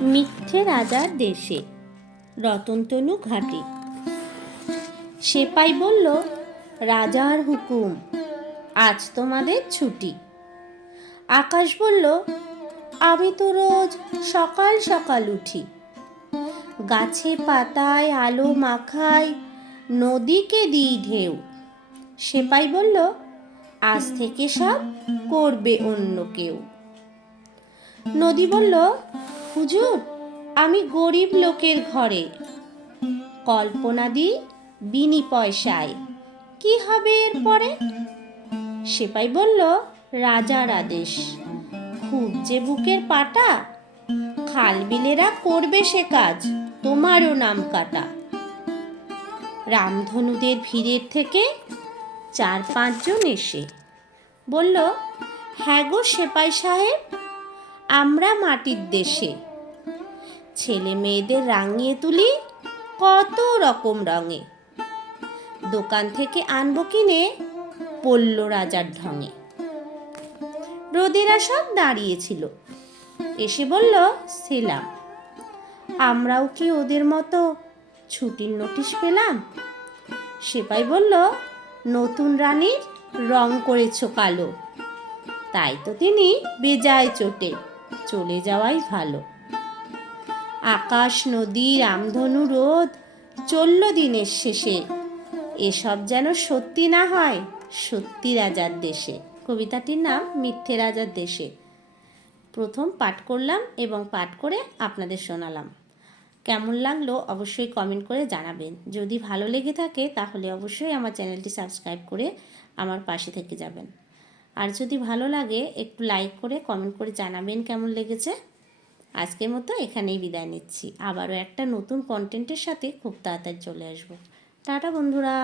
মিথ্যে রাজার দেশে। রতনতনু ঘাটে। সেপাই বলল, রাজার হুকুম, আজ তোমাদের ছুটি। আকাশ বলল, আমি তো রোজ সকাল সকাল উঠি। গাছে পাতায় আলো মাখায় নদীকে দিই ঢেউ। সেপাই বলল, আজ থেকে সব করবে অন্য কেউ। নদী বলল হুজুর, আমি গরিব লোকের ঘরে। কল্পনা দি বিনি পয়সায়, কি হবে এরপরে? সেপাই বলল, রাজার আদেশ, খুব যে বুকের পাটা, খাল বিলেরা করবে সে কাজ, তোমারও নাম কাটা। রামধনুদের ভিড়ের থেকে চার পাঁচজন এসে বলল হ্যাঁ গো সেপাই সাহেব আমরা মাটির দেশে। ছেলে মেয়েদের রাঙিয়ে তুলি কত রকম রঙে। দোকান থেকে আনব কিনে পড়ল রাজার ঢঙে। রোদেরা সব দাঁড়িয়েছিল। এসে বলল, সেলাম, আমরাও কি ওদের মতো ছুটির নোটিশ পেলাম? সেপাই বলল, নতুন রানীর রং করেছ কালো। তাই তো তিনি বেজায় চোটে। চলে যাওয়াই ভালো। আকাশ, নদী, রামধনু, রোদ, চলল দিনের শেষে। এসব যেন সত্যি না হয়, সত্যি রাজার দেশে। কবিতাটির নাম, মিথ্যে রাজার দেশে। প্রথম পাঠ করলাম এবং পাঠ করে আপনাদের শোনালাম। কেমন লাগল অবশ্যই কমেন্ট করে জানাবেন। যদি ভালো লেগে থাকে তাহলে অবশ্যই আমার চ্যানেলটি সাবস্ক্রাইব করে আমার পাশে থেকে যাবেন। আর যদি ভালো লাগে, একটু লাইক করে কমেন্ট করে জানাবেন কেমন লেগেছে। আজকের মতো এখানেই বিদায় নিচ্ছি। আবারও একটা নতুন কন্টেন্টের সাথে খুব তাড়াতাড়ি চলে আসব। টাটা বন্ধুরা।